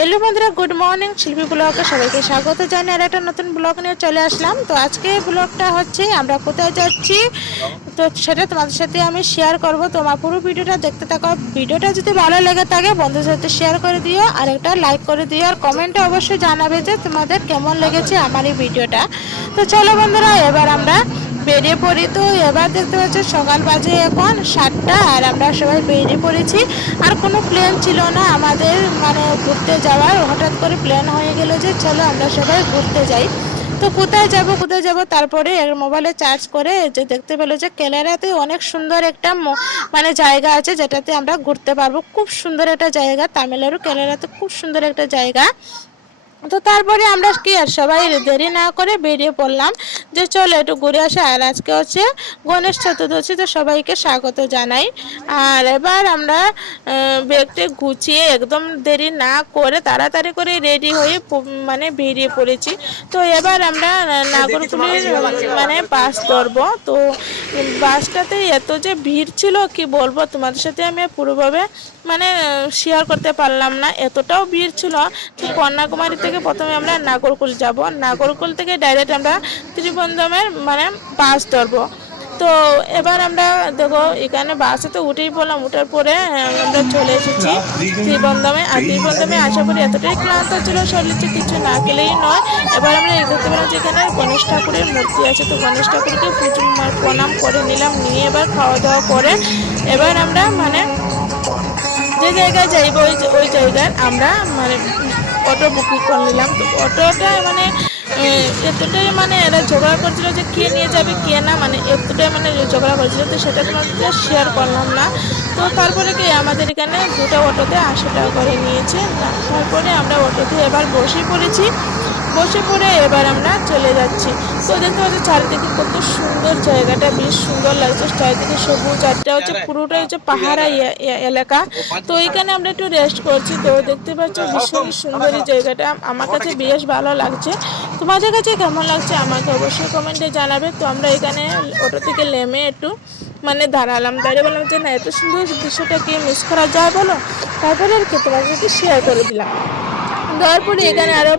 Hello বন্ধুরা good morning শিল্পী ব্লগে সবাইকে স্বাগত জানিয়ে আর একটা নতুন ব্লগ নিয়ে চলে আসলাম। তো আজকে ব্লগটা হচ্ছে, আমরা কোথায় যাচ্ছি? তো সেটা তোমাদের সাথে আমি শেয়ার করব। তোমার পুরো ভিডিওটা দেখতে থাকো। ভিডিওটা যদি ভালো লেগে থাকে, বন্ধুদের সাথে শেয়ার করে দিও, আর একটা লাইক করে দিও, আর কমেন্টে অবশ্যই জানাবে যে তোমাদের কেমন লেগেছে আমার এই ভিডিওটা। তো চলো বন্ধুরা, এবার আমরা বেরিয়ে পড়ি। তো এবার দেখতে পাচ্ছি, সকাল বাজে এখন সাতটা, আর আমরা সবাই বেরিয়ে পড়েছি। আর কোনো প্লেন ছিল না আমাদের মানে ঘুরতে যাওয়ার। হঠাৎ করে প্ল্যান হয়ে গেল যে চলো আমরা সবাই ঘুরতে যাই। তো কোথায় যাব কোথায় যাব? তারপরে মোবাইলে চার্জ করে যে দেখতে পেল যে কেলারাতে অনেক সুন্দর একটা মানে জায়গা আছে যেটাতে আমরা ঘুরতে পারব। খুব সুন্দর একটা জায়গা, তামিলনাড়ু কেলারাতে খুব সুন্দর একটা জায়গা। তো তারপরে আমরা কি আর সবাই দেরি না করে বেরিয়ে পড়লাম যে চলো একটু ঘুরে আসা। আর আজকে হচ্ছে গণেশ চতুর্দশী তো সবাইকে স্বাগত জানাই। আর এবার আমরা ব্যাগটি গুছিয়ে একদম দেরি না করে তাড়াতাড়ি করে রেডি হয়ে মানে বেরিয়ে পড়েছি। তো এবার আমরা নাগরকুলির মানে বাস ধরবো। তো বাসটাতে এত যে ভিড় ছিল কি বলব? তোমাদের সাথে আমি পুরোভাবে মানে শেয়ার করতে পারলাম না। এতটাও ভিড় ছিল তো কন্যাকুমারী থেকে প্রথমে আমরা নাগরকুল যাব। নাগরকুল থেকে ডাইরেক্ট আমরা ত্রিবন্ধমের মানে বাস ধরবো। তো এবার আমরা দেখো, এখানে বাসে তো উঠেই পড়লাম। উঠার পরে আমরা চলে এসেছি ত্রিবন্ধমে আর ত্রিবন্ধমে আশা করি এতটাই ক্লান্ত ছিল শরীরে কিছু না খেলেই নয়। এবার আমরা এই দেখতে পেলাম যে এখানে গণেশ ঠাকুরের মূর্তি আছে। তো গণেশ ঠাকুরকে পুজো প্রণাম করে নিলাম। নিয়ে এবার খাওয়া দাওয়া করে এবার আমরা মানে যে জায়গায় যাইব, ওই ওই জায়গায় আমরা মানে অটো বুকিং করে নিলাম। তো অটোটা মানে এতটাই মানে এরা ঝগড়া করছিল যে কে নিয়ে যাবে, কে না মানে এতটাই মানে ঝগড়া করছিল, তো সেটা তোমাদের শেয়ার করলাম না। তো তারপরে কি আমাদের এখানে দুটো অটোতে আশি টাকা করে নিয়েছে। তারপরে আমরা অটোতে এবার বসে পড়েছি। বসে পড়ে এবার আমরা চলে যাচ্ছি। তো দেখতে পাচ্ছি চারিদিকে কত সুন্দর জায়গাটা বেশ সুন্দর লাগছে। চারিদিকে সবুজ আরটা হচ্ছে পুরোটাই হচ্ছে পাহাড়া এলাকা। তো এখানে আমরা একটু রেস্ট করছি। তো দেখতে পাচ্ছি ভীষণ সুন্দর এই জায়গাটা। আমার কাছে বেশ ভালো লাগছে। তোমাদের কাছে কেমন লাগছে আমাকে অবশ্যই কমেন্টে জানাবে। তো আমরা এখানে অটো থেকে নেমে একটু মানে দাঁড়ালাম। দাঁড়িয়ে বললাম যে না এত সুন্দর দৃশ্যটা কি মিস করা যায় বলো? তারপরে আর খেতে পারছি শেয়ার করে দিলাম। দেওয়ার পরে এখানে আরও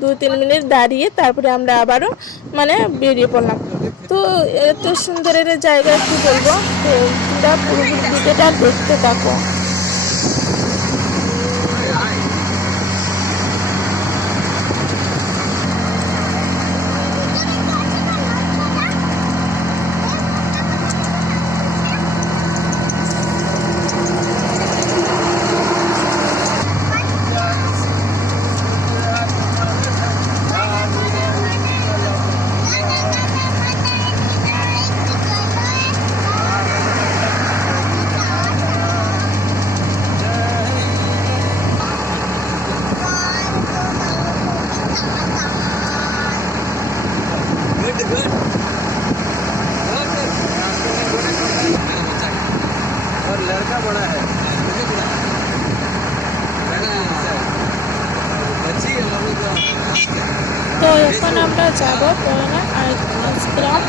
দু তিন মিনিট দাঁড়িয়ে তারপরে আমরা আবারও মানে বেরিয়ে পড়লাম। তো এত সুন্দর একটা জায়গা কি বলব? পুরোপুরি ভিডিওটা দেখতে থাকো। लड़का बड़ा है बच्ची है हम लोग তো এখন আমরা যাবো করোনা আইসক্রাম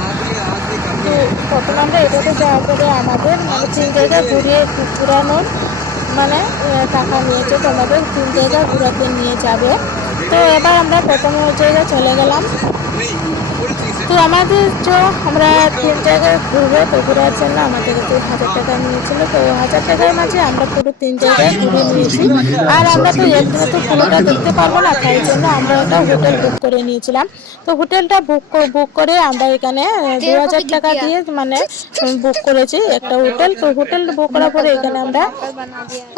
তো প্রথমে আমরা এটাতে যাওয়ার পরে আমাদের মানে তিন জায়গা ঘুরিয়ে ঘুরানোর মানে আহ, টাকা নিয়েছে তো আমাদের তিন জায়গা ঘুরাতে নিয়ে যাবে তো এবার আমরা প্রথমে ওই জায়গায় চলে গেলাম তো আমাদের তো আমরা তিন জায়গায় ঘুরবো, তো ঘোরার জন্য আমাদের কাছে হাজার টাকা নিয়েছিল, তো হাজার টাকার মাঝে আমরা পুরো তিন জায়গায় ঘুরে নিয়েছি। আর আমরা তো একদিনে তো পুরোটা দেখতে পারব না, তাই জন্য আমরা একটা হোটেল বুক করে নিয়েছিলাম। তো হোটেলটা বুক বুক করে আমরা এখানে দু হাজার টাকা দিয়ে মানে বুক করেছি একটা হোটেল। তো হোটেল বুক করার পরে এখানে আমরা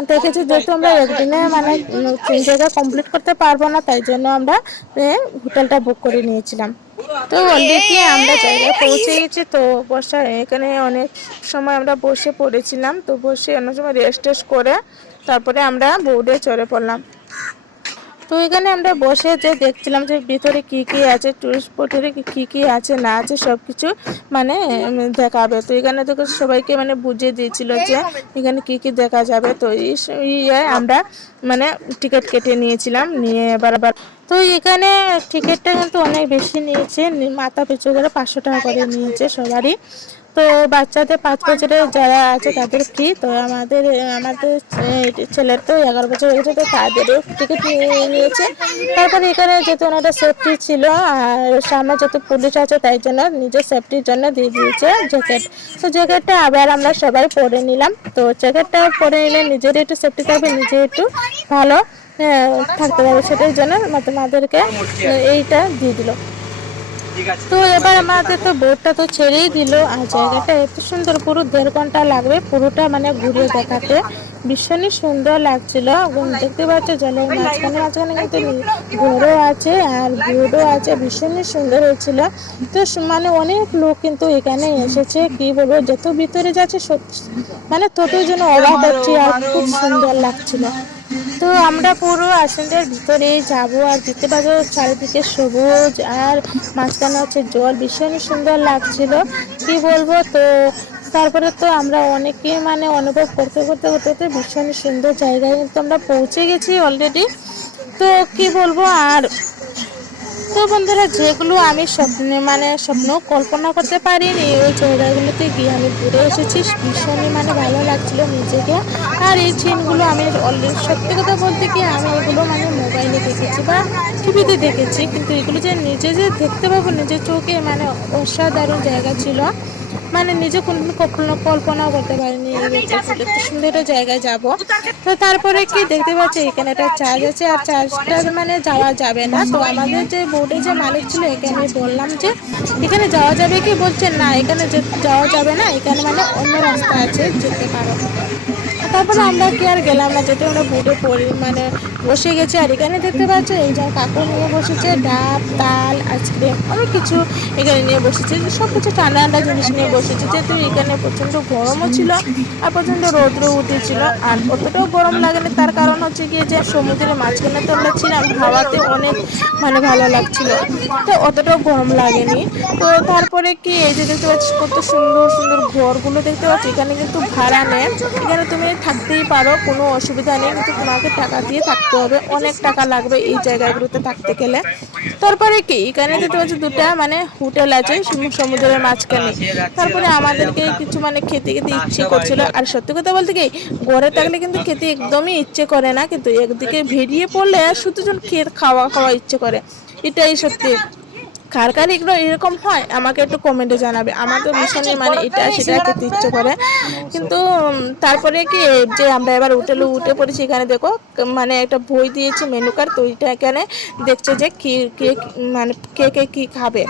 দেখেছি যেহেতু আমরা একদিনে মানে তিন জায়গা কমপ্লিট করতে পারব না, তাই জন্য আমরা হোটেলটা বুক করে নিয়েছিলাম। তো অলরেডি আমরা জায়গায় পৌঁছে গেছি। তো বসা এখানে অনেক সময় আমরা বসে পড়েছিলাম। তো বসে অনেক সময় রেস্ট টেস্ট করে তারপরে আমরা বোর্ডে চড়ে পড়লাম। তো এখানে আমরা বসে যে দেখছিলাম যে ভিতরে কি কি আছে টুরিস্ট স্পটের কি কি আছে, না আছে সব কিছু মানে দেখাবে। তো এখানে তো সবাইকে মানে বুঝিয়ে দিয়েছিল যে এখানে কি কি দেখা যাবে। তো ইয়ে আমরা মানে টিকিট কেটে নিয়েছিলাম, নিয়ে এবার আবার তো এখানে টিকিটটা কিন্তু অনেক বেশি নিয়েছে মাথা পিছু করে পাঁচশো টাকা করে নিয়েছে সবারই। তো বাচ্চাদের পাঁচ বছরের যারা আছে তাদের ফ্রি তো আমাদের আমাদের ছেলের তো এগারো বছর হয়ে গেছে তো তাদেরও টিকিট নিয়ে নিয়েছে। তারপরে এখানে যেহেতু ওনারা সেফটি ছিল, আর সামনে যেহেতু পুলিশ আছে, তাই জন্য নিজের সেফটির জন্য দিয়ে দিয়েছে জ্যাকেট তো জ্যাকেটটা আবার আমরা সবাই পরে নিলাম। তো জ্যাকেটটা পরে নিলে নিজের একটু সেফটি থাকবে নিজে একটু ভালো থাকতে পারবে। সেটার জন্য তোমাদেরকে এইটা দিয়ে দিল। তো এবার আমাদের তো বোটটা তো ছেড়েই দিল, আর জায়গাটা এত সুন্দর, পুরো দেড় ঘণ্টা লাগবে পুরোটা মানে ঘুরে দেখাতে। ভীষণই সুন্দর লাগছিল, এবং দেখতে পাচ্ছ জলের মাঝখানে মাঝখানে কিন্তু ঘরও আছে আর বোর্ডও আছে, ভীষণই সুন্দর হয়েছিল। তো মানে অনেক লোক কিন্তু এখানে এসেছে, কি বলব, যত ভিতরে যাচ্ছে মানে ততই যেন অবাক হচ্ছে, আর খুব সুন্দর লাগছিল। তো আমরা পুরো আসনটার ভিতরে যাব আর দেখতে পারব চারিদিকে সবুজ আর মাঝখানে হচ্ছে জল ভীষণ সুন্দর লাগছিল। কি বলব? তো তারপরে তো আমরা অনেকে মানে অনুভব করতে করতে করতে করতে ভীষণ সুন্দর জায়গায় কিন্তু আমরা পৌঁছে গেছি অলরেডি তো কি বলব? আর তো বন্ধুরা, যেগুলো আমি স্বপ্নে মানে স্বপ্ন কল্পনা করতে পারিনি, ওই জায়গাগুলোতে গিয়ে আমি ঘুরে এসেছি। ভীষণই মানে ভালো লাগছিল নিজেকে। আর এই চেনগুলো আমি অলরেডি সত্যি কথা বলতে গিয়ে আমি এগুলো মানে মোবাইলে দেখেছি বা টিভিতে দেখেছি। কিন্তু এগুলো যে নিজে যে দেখতে পাবো, নিজের চোখে মানে অসাধারণ জায়গা ছিল। মানে নিজে কল্পনা কল্পনাও করতে পারিনি এত সুন্দর একটা জায়গায় যাব। তো তারপরে কি দেখতে পাচ্ছি, এখানে একটা চার্জ আছে আর চার্জটা মানে যাওয়া যাবে না। তো আমাদের যে বোর্ডে যে মালিক ছিল, এখানে বললাম যে এখানে যাওয়া যাবে কি? বলছেন না, এখানে যাওয়া যাবে না, এখানে মানে অন্য রাস্তা আছে, যেতে পারো। তারপরে আমরা কি আর গেলাম না? যেতে আমরা বোর্ডে পড়ি মানে বসে গেছি, আর এখানে দেখতে পাচ্ছ, এই যে কাকু নিয়ে বসেছে, ডাব, তাল, আইসক্রিম অনেক কিছু এখানে নিয়ে বসেছে। সব কিছু ঠান্ডা ঠান্ডা জিনিস নিয়ে বসেছে। যেহেতু এখানে প্রচণ্ড গরমও ছিল আর প্রচণ্ড রৌদ্র উঠেছিল আর অতটাও গরম লাগেনি। তার কারণ হচ্ছে গিয়ে যে সমুদ্রের মাঝখানে তো আমরা ছিলাম, হাওয়াতে অনেক মানে ভালো লাগছিল। তো অতটাও গরম লাগেনি। তো তারপরে কি, এই যে দেখতে পাচ্ছি, কত সুন্দর সুন্দর ঘরগুলো দেখতে পাচ্ছি। এখানে কিন্তু ভাড়া নেয়। এখানে তুমি থাকতেই পারো, কোনো অসুবিধা নেই, কিন্তু তোমাকে টাকা দিয়ে থাকতে হবে। অনেক টাকা লাগবে এই জায়গাগুলোতে থাকতে গেলে। তারপরে কি? এখানে দেখতে পাচ্ছি দুটা মানে হোটেল আছে সমুদ্রের মাঝখানে। তারপরে আমাদেরকে কিছু মানে খেতে খেতে ইচ্ছে করছিল। আর সত্যি কথা বলতে কি, ঘরে থাকলে কিন্তু খেতে একদমই ইচ্ছে করে না, কিন্তু একদিকে বেরিয়ে পড়লে শুধু জন খেয়ে খাওয়া খাওয়া ইচ্ছে করে, এটাই সত্যি। কার কার এগুলো এরকম হয় আমাকে একটু কমেন্টে জানাবে। আমার তো ভীষণই মানে এটা সেটা খেতে ইচ্ছে করে। কিন্তু তারপরে কি যে আমরা এবার হোটেলে উঠে পড়েছি এখানে দেখো মানে একটা বই দিয়েছে মেনু কার্ড তো এখানে দেখছে যে কি কে মানে কে কে কী খাবে।